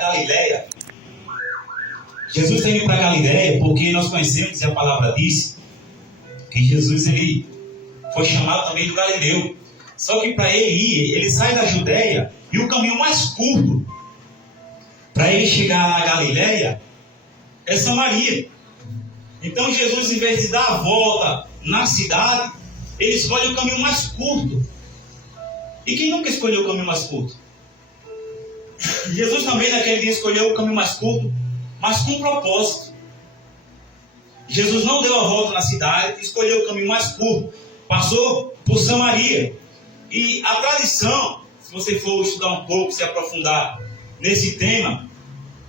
Galileia. Jesus está indo para Galileia porque nós conhecemos, e a palavra diz, que Jesus ele foi chamado também do Galileu. Só que para ele ir, ele sai da Judéia, e o caminho mais curto para ele chegar na Galileia é Samaria. Então Jesus, em vez de dar a volta na cidade, ele escolhe o caminho mais curto. E quem nunca escolheu o caminho mais curto? Jesus também naquele dia escolheu o caminho mais curto, mas com propósito. Jesus não deu a volta na cidade, escolheu o caminho mais curto, passou por Samaria. E a tradição, se você for estudar um pouco, se aprofundar nesse tema,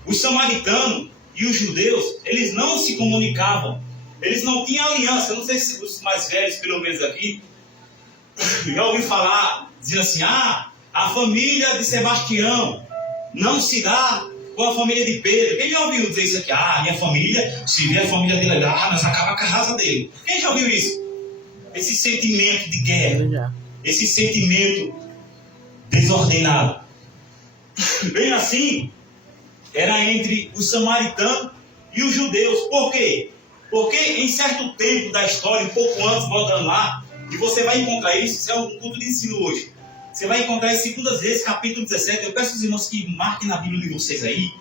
os samaritanos e os judeus, eles não se comunicavam, eles não tinham aliança. Eu não sei se os mais velhos, pelo menos aqui, já ouvi falar, dizendo assim, a família de Sebastião não se dá com a família de Pedro. Quem já ouviu dizer isso aqui? Minha família, se vier a família dele lá, nós acabamos com a casa dele. Quem já ouviu isso? Esse sentimento de guerra, esse sentimento desordenado. Bem assim, era entre os samaritanos e os judeus. Por quê? Porque em certo tempo da história, um pouco antes, voltando lá, e você vai encontrar isso é um culto de ensino hoje. Você vai encontrar em 2 Reis, capítulo 17. Eu peço aos irmãos que marquem na Bíblia de vocês aí,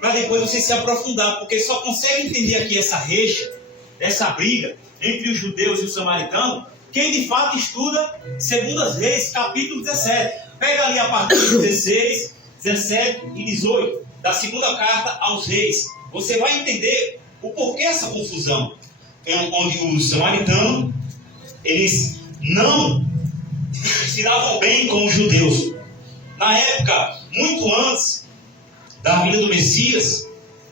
para depois vocês se aprofundar, porque só consegue entender aqui essa rixa, essa briga entre os judeus e os samaritanos, quem de fato estuda 2 Reis, capítulo 17. Pega ali a partir de 16, 17 e 18, da segunda carta aos reis. Você vai entender o porquê essa confusão, onde os samaritanos, eles não se davam bem com os judeus. Na época, muito antes da vinda do Messias,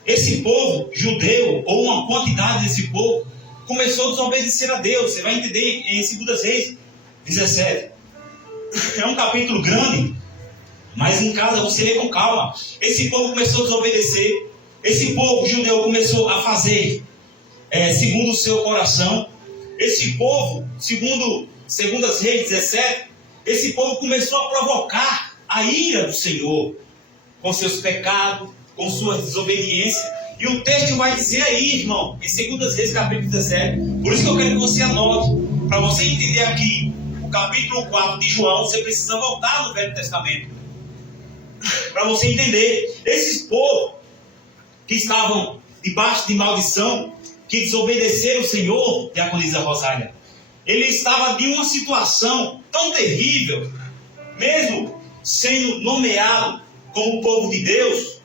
esse povo judeu, ou uma quantidade desse povo, começou a desobedecer a Deus. Você vai entender em 2 Reis 17. É um capítulo grande, mas em casa você lê com calma. Esse povo começou a desobedecer. Esse povo judeu começou a fazer segundo o seu coração. Esse povo, segundo 2 Reis 17, esse povo começou a provocar a ira do Senhor com seus pecados, com sua desobediência. E o texto vai dizer aí, irmão, em 2 Reis capítulo 17. Por isso que eu quero que você anote, para você entender aqui o capítulo 4 de João, você precisa voltar no Velho Testamento, para você entender. Esses povos que estavam debaixo de maldição, que desobedeceram o Senhor, diaconisa Rosália, ele estava de uma situação tão terrível, mesmo sendo nomeado como povo de Deus,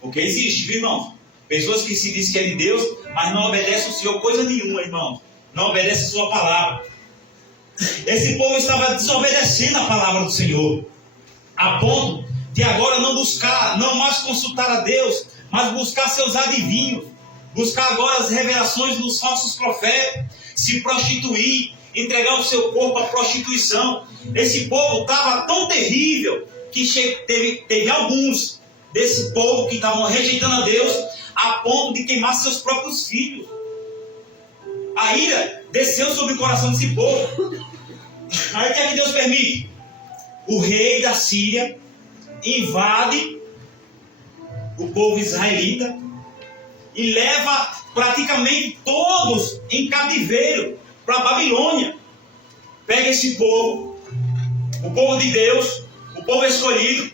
porque existe, viu, irmão? Pessoas que se dizem que é de Deus, mas não obedecem ao Senhor coisa nenhuma, irmão. Não obedecem a sua palavra. Esse povo estava desobedecendo a palavra do Senhor, a ponto de agora não mais consultar a Deus, mas buscar seus adivinhos, buscar agora as revelações dos falsos profetas, se prostituir, entregar o seu corpo à prostituição. Esse povo estava tão terrível que teve alguns desse povo que estavam rejeitando a Deus a ponto de queimar seus próprios filhos. A ira desceu sobre o coração desse povo. Aí o que é que Deus permite? O rei da Síria invade o povo israelita e leva praticamente todos em cativeiro para a Babilônia. Pega esse povo, o povo de Deus, o povo escolhido,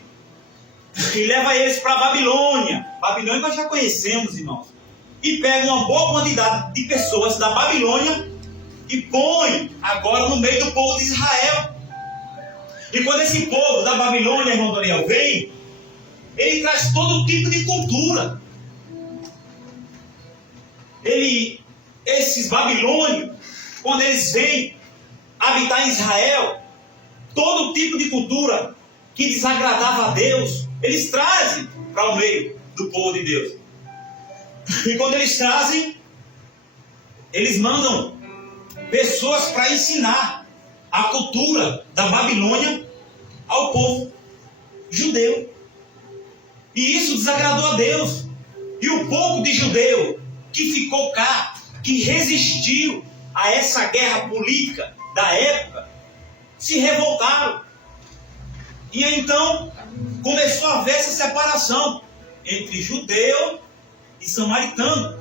e leva eles para a Babilônia. Babilônia nós já conhecemos, irmãos. E pega uma boa quantidade de pessoas da Babilônia e põe agora no meio do povo de Israel. E quando esse povo da Babilônia, irmão Daniel, vem, ele traz todo tipo de cultura. Esses babilônios, quando eles vêm habitar em Israel, todo tipo de cultura que desagradava a Deus, eles trazem para o meio do povo de Deus. E quando eles trazem, eles mandam pessoas para ensinar a cultura da Babilônia ao povo judeu. E isso desagradou a Deus. E o povo de judeu que ficou cá, que resistiu a essa guerra política da época, se revoltaram. E então começou a haver essa separação entre judeu e samaritano.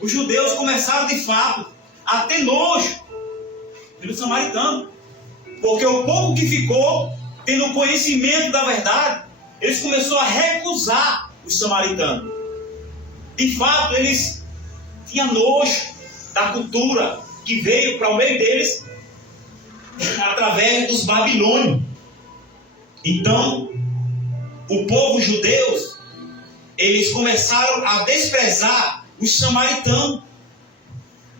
Os judeus começaram de fato a ter nojo pelo samaritano, porque o povo que ficou tendo conhecimento da verdade, eles começaram a recusar os samaritanos. De fato, eles tinham nojo da cultura que veio para o meio deles através dos babilônios. Então, o povo judeu, eles começaram a desprezar os samaritanos,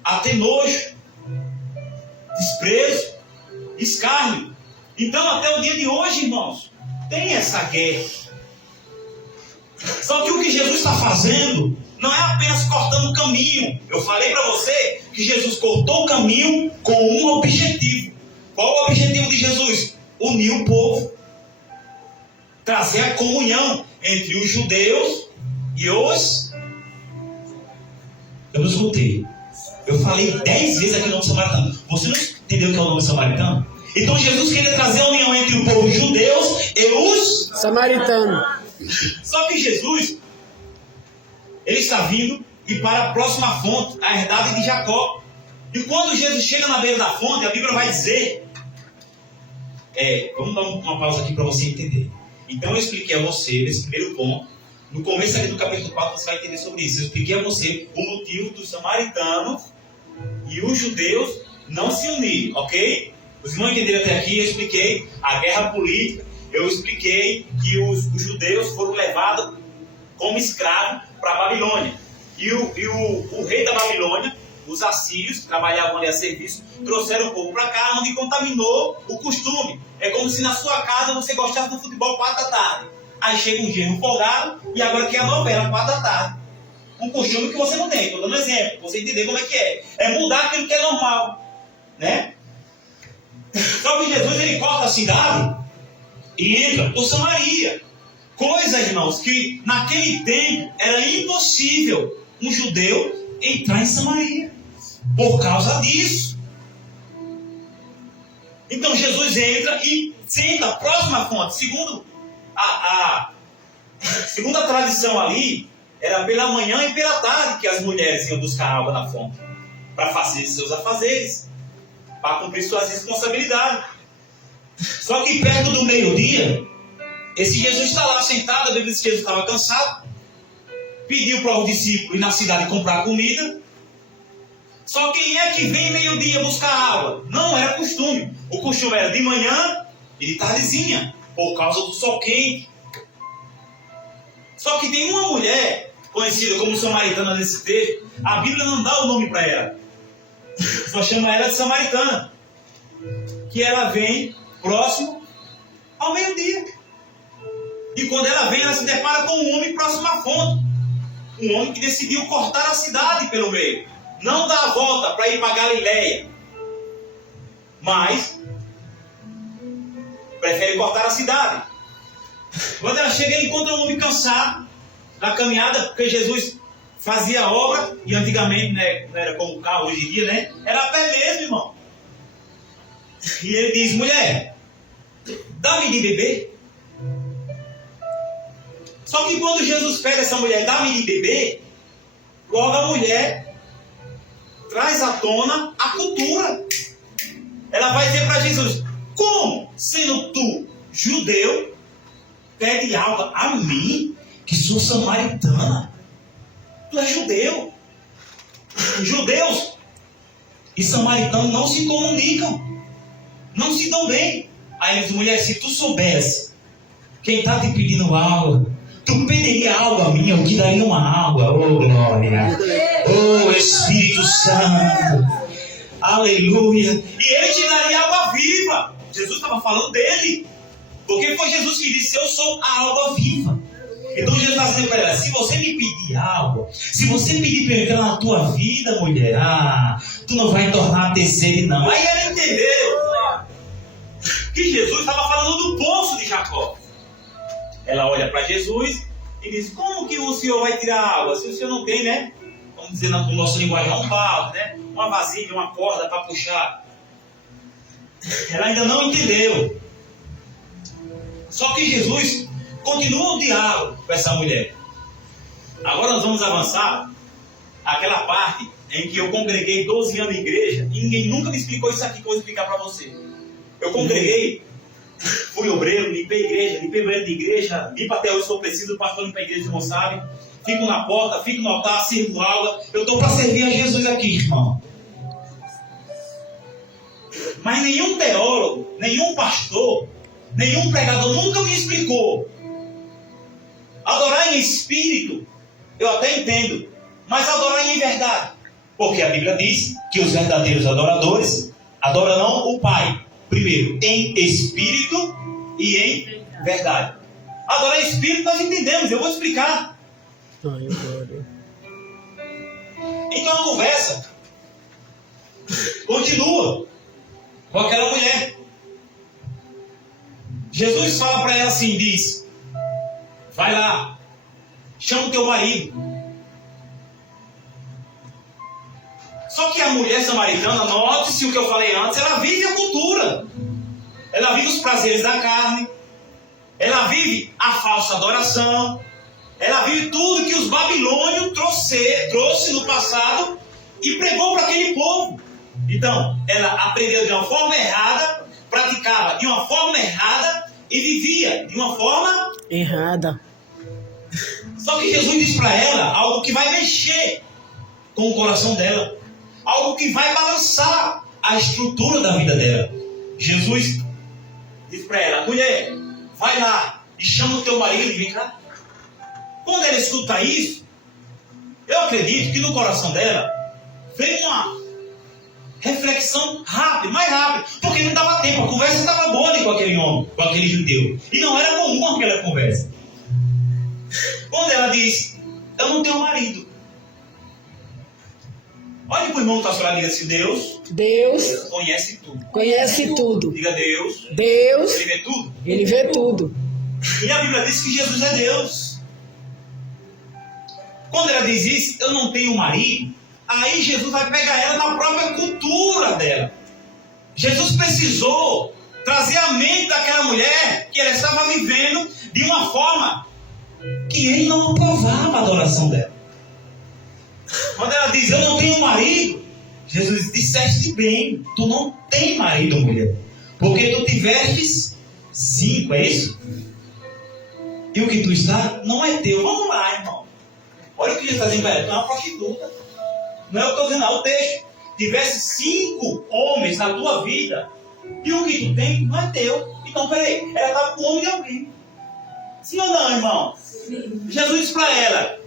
a ter nojo, desprezo, escárnio. Então, até o dia de hoje, irmãos, tem essa guerra. Só que o que Jesus está fazendo não é apenas cortando o caminho. Eu falei para você que Jesus cortou o caminho com um objetivo. Qual o objetivo de Jesus? Unir o povo. Trazer a comunhão entre os judeus e os... Eu não escutei. Eu falei 10 vezes aqui o nome samaritano. Você não entendeu o que é o nome samaritano? Então Jesus queria trazer a união entre o povo judeus e os samaritanos. Só que Jesus, ele está vindo e para a próxima fonte, a herdade de Jacó. E quando Jesus chega na beira da fonte, a Bíblia vai dizer... vamos dar uma pausa aqui para você entender. Então eu expliquei a você, nesse primeiro ponto, no começo aqui do capítulo 4 você vai entender sobre isso. Eu expliquei a você o motivo dos samaritanos e os judeus não se unirem, ok? Os irmãos entenderam até aqui, eu expliquei a guerra política, eu expliquei que os judeus foram levados como escravos para a Babilônia. E o rei da Babilônia, os assírios, que trabalhavam ali a serviço, trouxeram o povo para cá, onde contaminou o costume. É como se na sua casa você gostasse do futebol 4 da tarde. Aí chega um genro folgado e agora quer a novela 4 da tarde. Um costume que você não tem. Estou dando um exemplo, para você entender como é que é. É mudar aquilo que é normal. Né? Só que Jesus, ele corta a cidade e entra por Samaria. Coisa, irmãos, que naquele tempo era impossível um judeu entrar em Samaria. Por causa disso. Então Jesus entra e senta próximo à fonte. Segundo a tradição ali, era pela manhã e pela tarde que as mulheres iam buscar água na fonte. Para fazer seus afazeres. Para cumprir suas responsabilidades. Só que perto do meio-dia, esse Jesus está lá sentado, a Bíblia diz que Jesus estava cansado. Pediu para os discípulos ir na cidade comprar comida. Só quem é que vem meio-dia buscar água? Não era costume. O costume era de manhã e de tardezinha, por causa do sol quente. Só que tem uma mulher, conhecida como samaritana nesse texto, a Bíblia não dá o nome para ela. Só chama ela de samaritana. Que ela vem próximo ao meio-dia. E quando ela vem, ela se depara com um homem próximo à fonte. Um homem que decidiu cortar a cidade pelo meio. Não dar a volta para ir para Galileia. Mas prefere cortar a cidade. Quando ela chega, ela encontra um homem cansado na caminhada, porque Jesus fazia a obra, e antigamente, né, não era como o carro hoje em dia, né? Era a pé mesmo, irmão. E ele diz: mulher, dá-me de beber. Só que quando Jesus pede essa mulher, dá-me de beber, logo a mulher traz à tona a cultura. Ela vai dizer para Jesus: como, sendo tu judeu, pede algo a mim, que sou samaritana? Tu és judeu. Judeus e samaritanos não se comunicam, não se dão bem. Aí diz: mulher, se tu soubesse quem está te pedindo água, tu pediria água a mim, eu te daria uma água. Oh glória, oh Espírito Santo, aleluia. E ele te daria água viva. Jesus estava falando dele, porque foi Jesus que disse: eu sou a água viva. Então Jesus está dizendo para ela: se você me pedir água, se você pedir para eu entrar na tua vida, mulher, tu não vai tornar a ter sede não. Aí ela entendeu que Jesus estava falando do poço de Jacó. Ela olha para Jesus e diz: como que o senhor vai tirar água? Se o senhor não tem, né? Vamos dizer no nosso linguagem, um balde, né? Uma vasilha, uma corda para puxar. Ela ainda não entendeu. Só que Jesus continua o diálogo com essa mulher. Agora nós vamos avançar àquela parte em que eu congreguei 12 anos em igreja e ninguém nunca me explicou isso aqui que eu vou explicar para você. Eu congreguei, fui obreiro, limpei igreja, limpei banheiro de igreja, limpo até hoje se for preciso, o pastor limpa a igreja, não sabe. Fico na porta, fico no altar, sirvo aula. Eu estou para servir a Jesus aqui, irmão. Mas nenhum teólogo, nenhum pastor, nenhum pregador nunca me explicou. Adorar em espírito, eu até entendo, mas adorar em verdade. Porque a Bíblia diz que os verdadeiros adoradores adorarão o Pai, primeiro, em espírito e em verdade. Adorar em espírito nós entendemos, eu vou explicar. Então a conversa continua com aquela mulher. Jesus fala para ela assim, diz: vai lá, chama o teu marido. Só que a mulher samaritana, note-se o que eu falei antes, ela vive a cultura. Ela vive os prazeres da carne. Ela vive a falsa adoração. Ela vive tudo que os babilônios trouxe no passado e pregou para aquele povo. Então, ela aprendeu de uma forma errada, praticava de uma forma errada e vivia de uma forma errada. Só que Jesus diz para ela algo que vai mexer com o coração dela, algo que vai balançar a estrutura da vida dela. Jesus diz para ela: mulher, vai lá e chama o teu marido e vem cá. Quando ela escuta isso, eu acredito que no coração dela veio uma reflexão rápida, mais rápida, porque não dava tempo, a conversa estava boa com aquele homem, com aquele judeu, e não era comum aquela conversa. Quando ela diz: eu não tenho marido. Olha para o irmão que está falando e diga assim: Deus conhece tudo. Conhece tudo. Diga: Deus ele vê tudo. Ele vê tudo. E a Bíblia diz que Jesus é Deus. Quando ela diz isso, eu não tenho marido, aí Jesus vai pegar ela na própria cultura dela. Jesus precisou trazer a mente daquela mulher que ela estava vivendo de uma forma que ele não aprovava a adoração dela. Quando ela diz: eu não tenho marido, Jesus disseste bem, tu não tem marido, mulher, porque tu tivestes 5, é isso? E o que tu está não é teu. Vamos lá, irmão. Olha o que Jesus está dizendo para ela: tu é uma prostituta. Não é o que eu estou dizendo, não, o texto. Tivesse 5 homens na tua vida e o que tu tem não é teu. Então, peraí, ela estava com o homem de alguém. Sim ou não, irmão? Sim. Jesus disse para ela: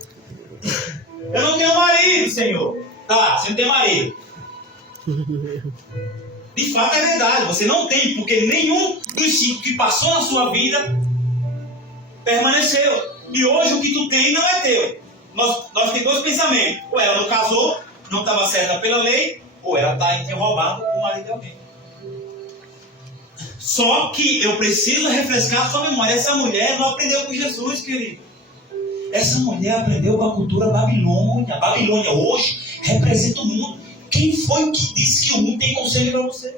eu não tenho marido, Senhor. Tá, você não tem marido. De fato é verdade, você não tem, porque nenhum dos 5 que passou na sua vida permaneceu. E hoje o que tu tem não é teu. Nós temos 2 pensamentos: ou ela não casou, não estava certa pela lei, ou ela está entre roubado o marido de alguém. Só que eu preciso refrescar a sua memória. Essa mulher não aprendeu com Jesus, querido. Essa mulher aprendeu com a cultura babilônia. A Babilônia hoje representa o mundo. Quem foi que disse que o mundo tem conselho para você?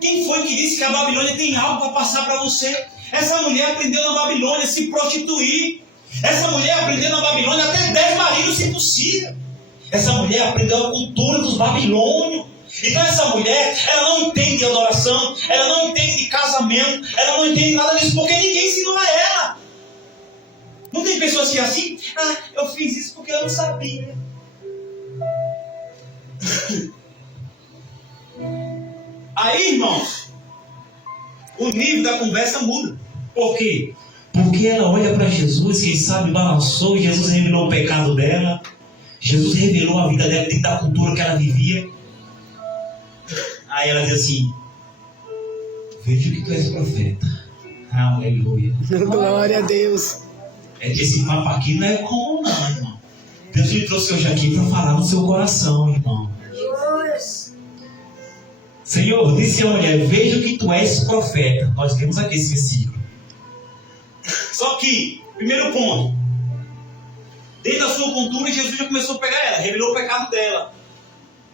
Quem foi que disse que a Babilônia tem algo para passar para você? Essa mulher aprendeu na Babilônia a se prostituir. Essa mulher aprendeu na Babilônia até 10 maridos, se possível. Essa mulher aprendeu a cultura dos babilônios. Então essa mulher, ela não entende de adoração, ela não entende de casamento, ela não entende nada disso, porque ninguém ensinou a ela. Não tem pessoas que assim: ah, eu fiz isso porque eu não sabia. Aí, irmãos, o nível da conversa muda. Por quê? Porque ela olha para Jesus, quem sabe balançou, e Jesus revelou o pecado dela. Jesus revelou a vida dela dentro da cultura que ela vivia. Aí ela diz assim: vejo que tu és profeta. Aleluia. Glória a Deus. Esse papo aqui não é comum, não, irmão. Deus me trouxe hoje aqui para falar no seu coração, irmão. Senhor, disse a mulher: vejo que tu és profeta. Nós temos aqui esse versículo. Só que, primeiro ponto, dentro da sua cultura, Jesus já começou a pegar ela, revelou o pecado dela,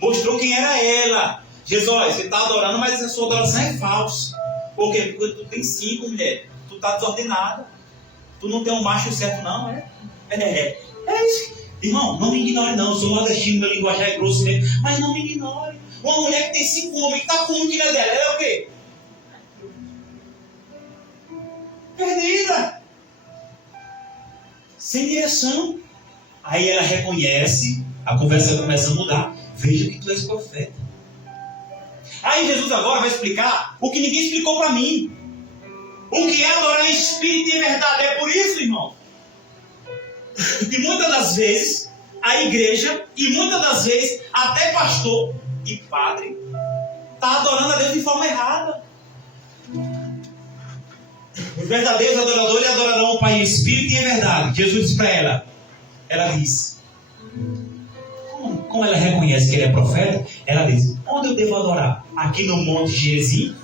mostrou quem era ela. Jesus: olha, você está adorando, mas a sua adoração é falsa. Por quê? Porque tu tem 5, mulher. Tu está desordenada. Tu não tem um macho certo, não, é? É isso. Irmão, não me ignore não. Eu sou nordestino, meu linguajar é grosso mesmo. Mas não me ignore. Uma mulher que tem 5 homens, que está com um que não é dela, ela é o quê? Perdida. Sem direção. Aí ela reconhece, a conversa começa a mudar. Veja que tu és profeta. Aí Jesus agora vai explicar o que ninguém explicou para mim. O que é adorar em espírito e em verdade. É por isso, irmão, que muitas das vezes a igreja, e muitas das vezes até pastor e padre, está adorando a Deus de forma errada. Os verdadeiros adoradores adorarão o Pai em espírito e em verdade. Jesus disse para ela diz, como ela reconhece que ele é profeta, ela diz, onde eu devo adorar? Aqui no Monte Gerizim?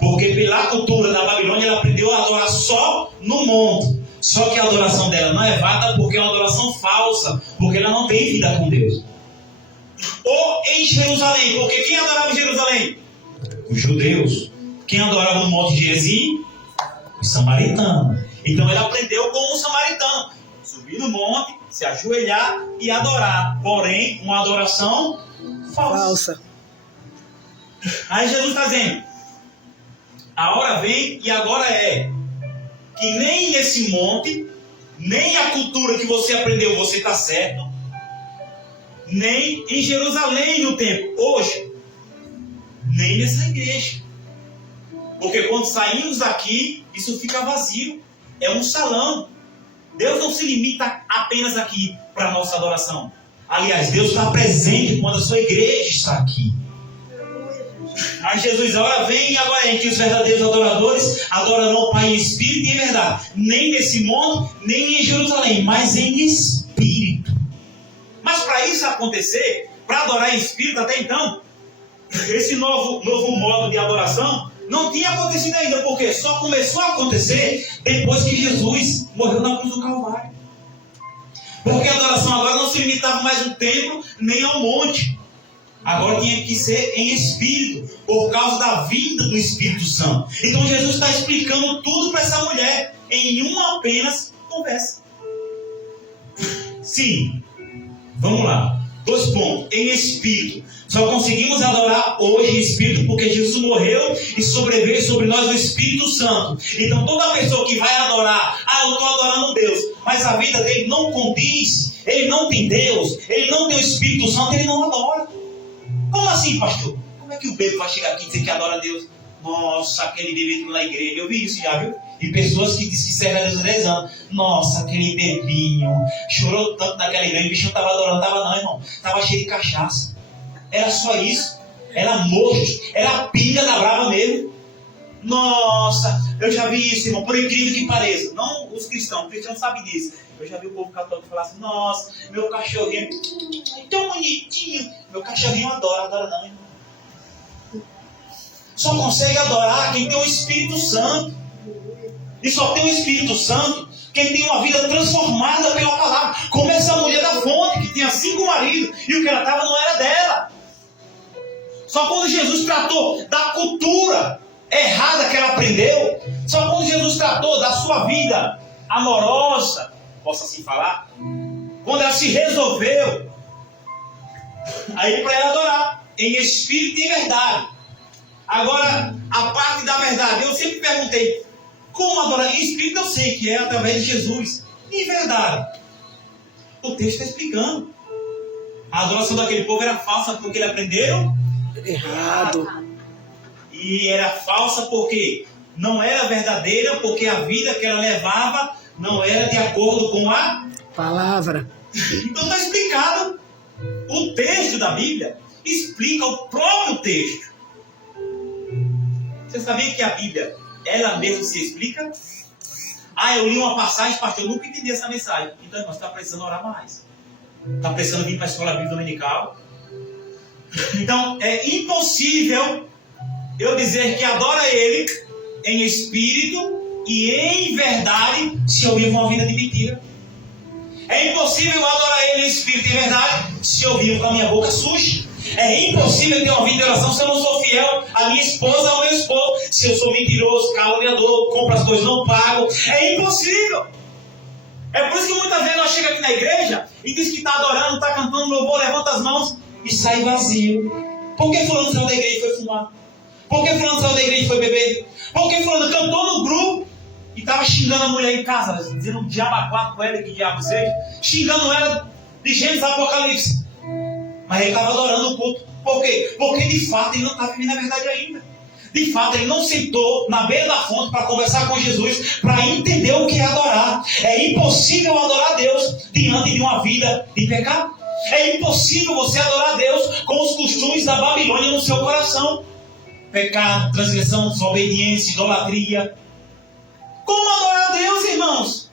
Porque pela cultura da Babilônia ela aprendeu a adorar só no monte. Só que a adoração dela não é válida porque é uma adoração falsa, porque ela não tem vida com Deus. Ou em Jerusalém, porque quem adorava em Jerusalém? Os judeus. Quem adorava no Monte Gerizim? Os samaritanos. Então ela aprendeu com o samaritano. Subir no monte, se ajoelhar e adorar. Porém, uma adoração falsa. Aí Jesus está dizendo, a hora vem e agora é que nem nesse monte, nem a cultura que você aprendeu você está certo, nem em Jerusalém no templo, hoje, nem nessa igreja. Porque quando saímos daqui, isso fica vazio. É um salão. Deus não se limita apenas aqui para a nossa adoração. Aliás, Deus está presente quando a sua igreja está aqui. Aí Jesus, agora vem e agora é que os verdadeiros adoradores adorarão o Pai em espírito e em verdade. Nem nesse monte, nem em Jerusalém, mas em espírito. Mas para isso acontecer, para adorar em espírito até então, esse novo modo de adoração não tinha acontecido ainda, porque só começou a acontecer depois que Jesus morreu na cruz do Calvário. Porque a adoração agora não se limitava mais ao templo, nem ao monte. Agora tinha que ser em espírito, por causa da vinda do Espírito Santo. Então Jesus está explicando tudo para essa mulher, em uma apenas conversa. Sim, vamos lá. 2 pontos. Em espírito. Só conseguimos adorar hoje em espírito porque Jesus morreu e sobreveio sobre nós o Espírito Santo. Então toda pessoa que vai adorar, eu estou adorando Deus, mas a vida dele não condiz, ele não tem Deus, ele não tem o Espírito Santo, ele não adora. Como assim, pastor? Como é que o bebo vai chegar aqui e dizer que adora a Deus? Nossa, aquele bebê na igreja. Eu vi isso já, viu? E pessoas que dizem que servem a Deus há 10 anos. Nossa, aquele bebinho chorou tanto naquela igreja. O bicho não estava adorando, estava não, irmão. Estava cheio de cachaça. Era só isso. Era mocho. Era pinga da brava mesmo. Nossa, eu já vi isso, irmão. Por incrível que pareça. Não os cristãos sabem disso. Eu já vi o povo católico falar assim, nossa, meu cachorrinho tão bonitinho. Meu cachorrinho adora não, irmão. Só consegue adorar quem tem o Espírito Santo. E só tem o Espírito Santo quem tem uma vida transformada pela palavra. Como essa mulher da fonte que tinha 5 maridos e o que ela estava não era dela. Só quando Jesus tratou da cultura errada que ela aprendeu, só quando Jesus tratou da sua vida amorosa, posso assim falar, quando ela se resolveu, aí para ela adorar em espírito e em verdade. Agora, a parte da verdade, eu sempre perguntei, como adorar em espírito? Eu sei que é através de Jesus. E em verdade, o texto está explicando. A adoração daquele povo era falsa porque ele aprendeu errado. E era falsa porque não era verdadeira, porque a vida que ela levava não era de acordo com a palavra. Então está explicado. O texto da Bíblia explica o próprio texto. Você sabia que a Bíblia, ela mesma se explica? Eu li uma passagem, pastor, eu nunca entendi essa mensagem. Então, irmão, você está precisando orar mais. Está precisando vir para a escola bíblica dominical. Então, é impossível eu dizer que adora Ele em espírito e em verdade se eu vivo uma vida de mentira. É impossível eu adorar Ele em espírito e em verdade se eu vivo com a minha boca suja. É impossível ter uma vida de oração se eu não sou fiel à minha esposa, ao meu esposo. Se eu sou mentiroso, caluniador, compro as coisas, não pago. É impossível. É por isso que muitas vezes nós chega aqui na igreja e diz que está adorando, está cantando louvor, levanta as mãos e sai vazio. Por que fulano saiu da igreja e foi fumar? Por que fulano saiu da igreja e foi beber? Por que fulano cantou no grupo e estava xingando a mulher em casa, dizendo um diabo a quatro com ela, que diabo seja, xingando ela de Gênesis Apocalipse. Mas ele estava adorando o culto. Por quê? Porque de fato ele não está vivendo a verdade ainda. De fato, ele não sentou na beira da fonte para conversar com Jesus, para entender o que é adorar. É impossível adorar a Deus diante de uma vida de pecado. É impossível você adorar a Deus com os costumes da Babilônia no seu coração. Pecado, transgressão, desobediência, idolatria. Como adorar a Deus, irmãos?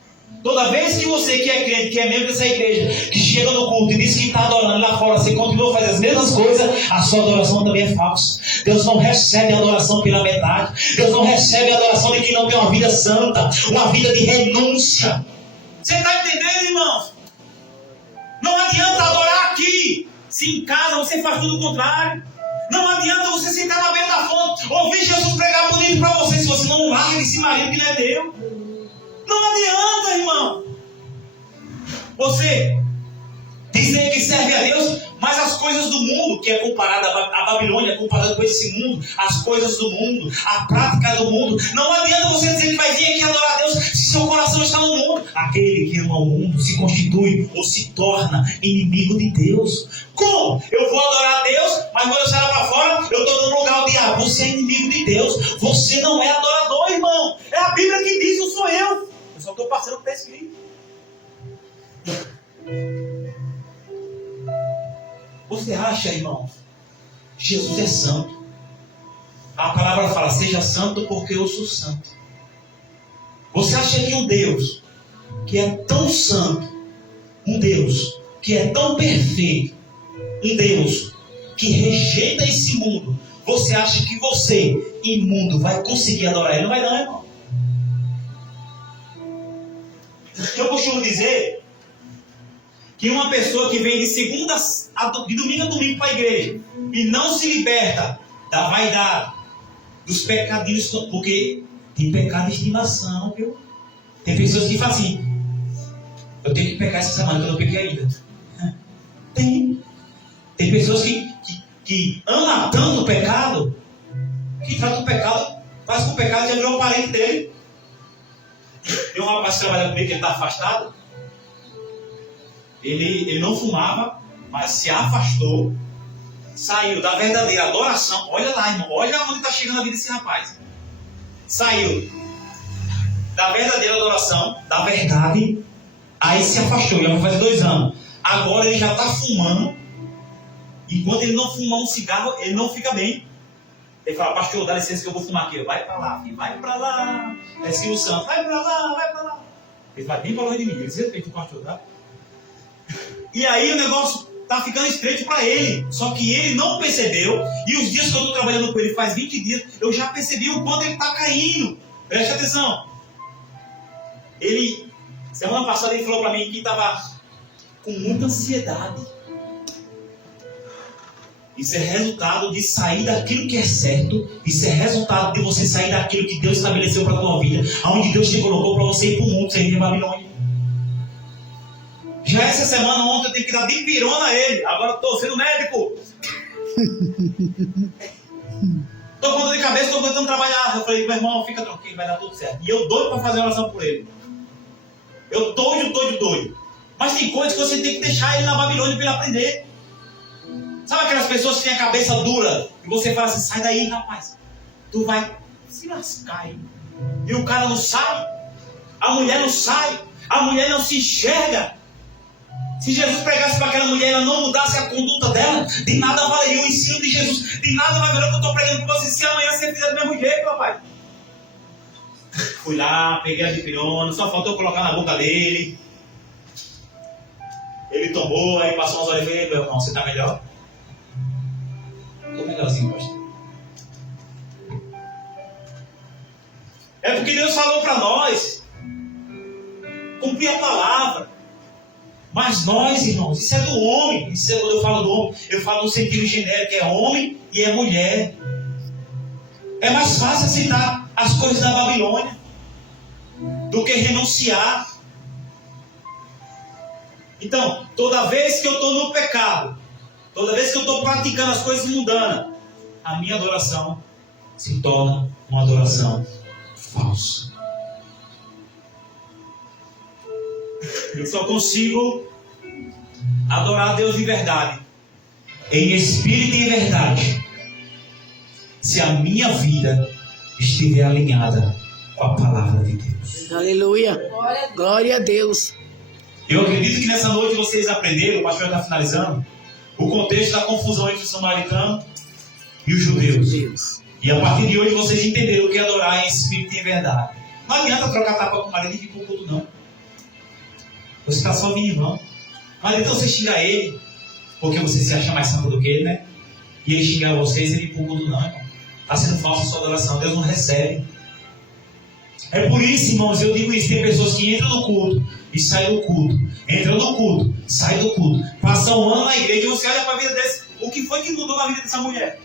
Toda vez que você que é crente, que é membro dessa igreja, que chega no culto e diz que está adorando lá fora, você continua a fazer as mesmas coisas, a sua adoração também é falsa. Deus não recebe a adoração pela metade. Deus não recebe a adoração de quem não tem uma vida santa, uma vida de renúncia. Você está entendendo, irmãos? Não adianta adorar aqui, se em casa você faz tudo o contrário. Não adianta você sentar na beira da fonte, ouvir Jesus pregar bonito para você, se você não larga esse marido que não é teu. Não adianta, irmão. Você dizer que serve a Deus, mas as coisas do mundo, que é comparada a Babilônia, comparada com esse mundo, as coisas do mundo, a prática do mundo. Não adianta você dizer que vai vir aqui adorar a Deus se seu coração está no mundo. Aquele que ama o mundo se constitui ou se torna inimigo de Deus. Como? Eu vou adorar a Deus, mas quando eu sair para fora, eu estou dando lugar ao diabo. Você é inimigo de Deus. Você não é adorador, irmão. É a Bíblia que diz, não sou eu. Eu só estou passando o que está escrito. Você acha, irmão, Jesus é santo. A palavra fala, seja santo porque eu sou santo. Você acha que um Deus que é tão santo, um Deus que é tão perfeito, um Deus que rejeita esse mundo, você acha que você, imundo, vai conseguir adorar Ele? Não vai não, irmão. Eu costumo dizer que uma pessoa que vem de domingo a domingo para a igreja e não se liberta da vaidade, dos pecadinhos, porque tem pecado de estimação, viu? Tem pessoas que falam assim, eu tenho que pecar essa semana, que eu não pequei ainda. Tem pessoas que amam tanto o pecado, que tratam o pecado, faz com o pecado já virou um parente dele. Tem um rapaz que trabalha comigo, que ele está afastado. Ele não fumava, mas se afastou, saiu da verdadeira adoração. Olha lá, irmão, olha onde está chegando a vida desse rapaz. Saiu da verdadeira adoração, da verdade, aí se afastou, já vai fazer 2 anos. Agora ele já está fumando. Enquanto ele não fumar um cigarro, ele não fica bem. Ele fala, pastor, dá licença que eu vou fumar aqui. Vai para lá, filho, vai para lá. É Espírito Santo, vai para lá, vai para lá. Ele vai bem para longe de mim, ele respeita o pastor, tá? E aí o negócio está ficando estreito para ele. Só que ele não percebeu. E os dias que eu estou trabalhando com ele, faz 20 dias, eu já percebi o quanto ele está caindo. Preste atenção. Semana passada ele falou para mim que estava com muita ansiedade. Isso é resultado de sair daquilo que é certo. Isso é resultado de você sair daquilo que Deus estabeleceu para a tua vida. Aonde Deus te colocou para você ir para o mundo, sem ir para Babilônia. Já essa semana, ontem, eu tenho que dar de pirona a ele. Agora estou sendo médico. Estou com dor de cabeça, estou tentando trabalhar. Eu falei, meu irmão, fica tranquilo, vai dar tudo certo. E eu doido para fazer oração por ele. Eu doido. Mas tem coisas que você tem que deixar ele na Babilônia para ele aprender. Sabe aquelas pessoas que têm a cabeça dura? E você fala assim, sai daí, rapaz. Tu vai se lascar, hein? E o cara não sai. A mulher não sai. A mulher não se enxerga. Se Jesus pregasse para aquela mulher e ela não mudasse a conduta dela, de nada valeria o ensino de Jesus. De nada vai valer o que eu estou pregando para você se amanhã você fizer do mesmo jeito, papai. Fui lá, peguei a dipirona, só faltou colocar na boca dele. Ele tomou, aí passou umas horas e falei, meu irmão, você está melhor? Estou melhorzinho, pastor. É porque Deus falou para nós cumprir a palavra. Mas nós, irmãos, isso é do homem. Isso é quando eu falo do homem, eu falo no sentido genérico, é homem e é mulher. É mais fácil aceitar as coisas da Babilônia do que renunciar. Então, toda vez que eu estou no pecado, toda vez que eu estou praticando as coisas mundanas, a minha adoração se torna uma adoração falsa. Eu só consigo adorar a Deus de verdade, em espírito e em verdade, se a minha vida estiver alinhada com a palavra de Deus. Aleluia. Glória a Deus. Eu acredito que nessa noite vocês aprenderam, o pastor está finalizando, o contexto da confusão entre o samaritano e os judeus. Deus. E a partir de hoje vocês entenderam o que é adorar em espírito e em verdade. Não adianta trocar tapa com o marido e vir para o culto, não. Você está só vindo em vão. Mas então você xinga ele, porque você se acha mais santo do que ele, né? E ele xingar vocês e ele vir para o culto, não, irmão. Está sendo falsa a sua adoração, Deus não recebe. É por isso, irmãos, eu digo isso, tem pessoas que entram no culto e saem do culto. Entram no culto, saem do culto. Passam um ano na igreja e você olha para a vida desse. O que foi que mudou na vida dessa mulher?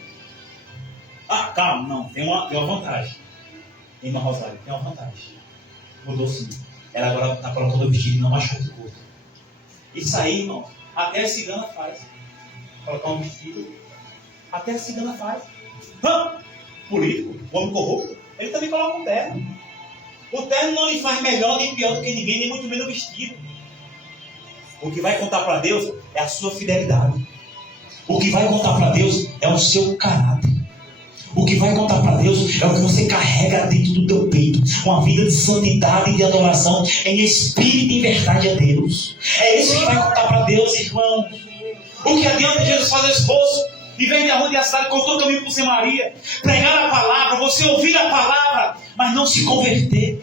Ah, calma, não, tem uma vantagem. Irmã Rosário, tem uma vantagem. Mudou sim. Ela agora está colocando o vestido e não achou de culto. Isso aí, irmão, até a cigana faz. Colocar um vestido, até a cigana faz. Político, homem corrupto, ele também coloca um terno. O terno não lhe faz melhor nem pior do que ninguém, nem muito menos o vestido. O que vai contar para Deus é a sua fidelidade. O que vai contar para Deus é o seu caráter. O que vai contar para Deus é o que você carrega dentro do teu peito. Uma vida de santidade e de adoração em espírito e em verdade a Deus. É isso que vai contar para Deus, irmão. O que adianta Jesus fazer esforço e vem da rua de cidade, cortou o caminho por Samaria, pregar a palavra, você ouvir a palavra, mas não se converter,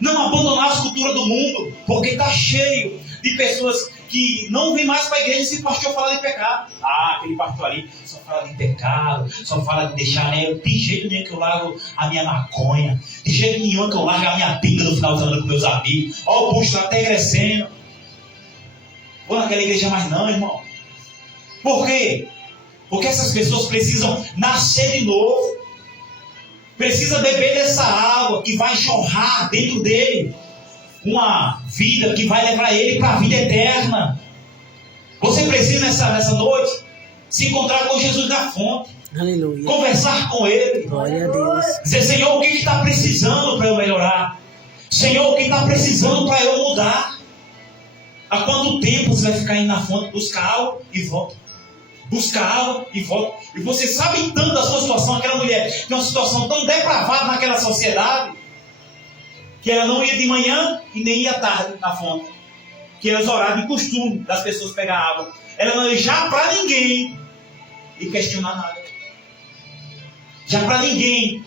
não abandonar as culturas do mundo, porque está cheio de pessoas que não vêm mais para a igreja se o pastor falar de pecado. Ah, aquele pastor ali só fala de pecado, só fala de deixar, né? De jeito nenhum que eu largo a minha maconha, de jeito nenhum que eu largo a minha pinga no final de semana com meus amigos. Ó, o bucho está até crescendo. Vou naquela igreja mais não, irmão. Por quê? Porque essas pessoas precisam nascer de novo. Precisa beber dessa água que vai jorrar dentro dele. Uma vida que vai levar ele para a vida eterna. Você precisa nessa noite se encontrar com Jesus da fonte. Aleluia. Conversar com ele. Glória a Deus. Dizer, Senhor, o que está precisando para eu melhorar? Senhor, o que está precisando para eu mudar? Há quanto tempo você vai ficar indo na fonte, buscar água e volta? Busca água e volta. E você sabe tanto da sua situação. Aquela mulher tem uma situação tão depravada naquela sociedade, que ela não ia de manhã e nem ia tarde na fonte, que era os horários de costume das pessoas pegar água. Ela não ia já para ninguém e questionar nada. Já para ninguém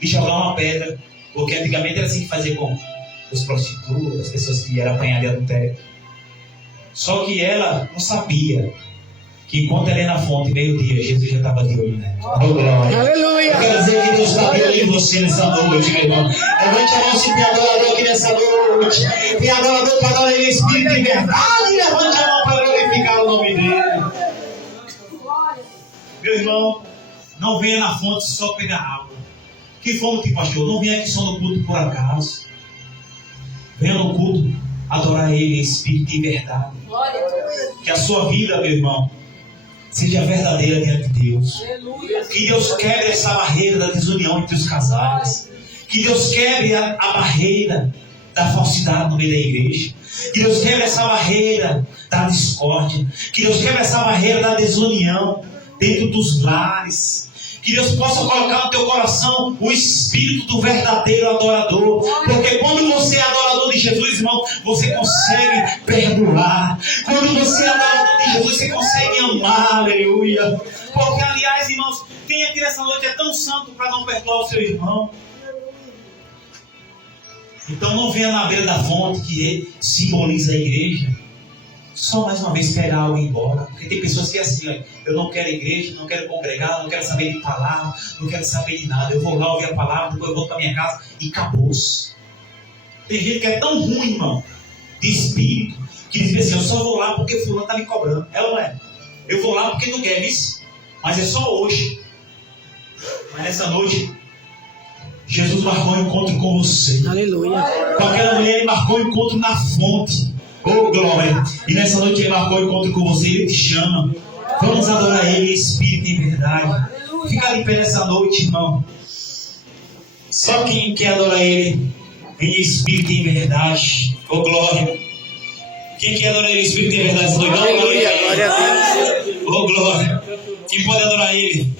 lhe jogar uma pedra. Porque antigamente era assim que fazia com os prostitutos, as pessoas que eram apanhadas de adultério. Só que ela não sabia que enquanto ela ia na fonte, meio-dia, Jesus já estava de olho nela. Oh, glória. Aleluia. Eu quero dizer que Deus está de olho em você nessa noite, meu irmão. Levante a mão se tem adorador aqui nessa noite. Tem adorador para adorar em espírito e verdade. Levante a mão para glorificar o nome dele. Meu irmão, não venha na fonte só pegar água. Que fonte, pastor? Não venha aqui só no culto por acaso. Venha no culto adorar ele em espírito e verdade. Que a sua vida, meu irmão, seja verdadeira diante de Deus. Que Deus quebre essa barreira da desunião entre os casais. Que Deus quebre a barreira da falsidade no meio da igreja. Que Deus quebre essa barreira da discórdia. Que Deus quebre essa barreira da desunião dentro dos lares. Que Deus possa colocar no teu coração o espírito do verdadeiro adorador. Porque quando você é adorador de Jesus, irmão, você consegue perdoar. Quando você é adorador de Jesus, você consegue amar. Aleluia. Porque, aliás, irmãos, quem aqui nessa noite é tão santo para não perdoar o seu irmão? Então não venha na beira da fonte que simboliza a igreja só mais uma vez pegar algo e ir embora. Porque tem pessoas que é assim, olha, eu não quero igreja, não quero congregar, não quero saber de palavra, não quero saber de nada. Eu vou lá ouvir a palavra, depois eu volto para minha casa e acabou-se. Tem gente que é tão ruim, irmão, de espírito, que diz assim, eu só vou lá porque fulano está me cobrando. É ou não é? Eu vou lá porque não quer isso, mas é só hoje. Mas nessa noite, Jesus marcou um encontro com você. Aleluia. Com aquela mulher, ele marcou um encontro na fonte. Oh, glória. E nessa noite Ele marcou o encontro com você. Ele te chama. Vamos adorar Ele em espírito e em verdade. Fica ali pé nessa noite, irmão. Só quem quer adorar Ele em espírito e em verdade. Oh, glória. Quem quer adorar Ele em espírito e em verdade? Aleluia, glória a Deus. Oh, glória. Quem pode adorar Ele?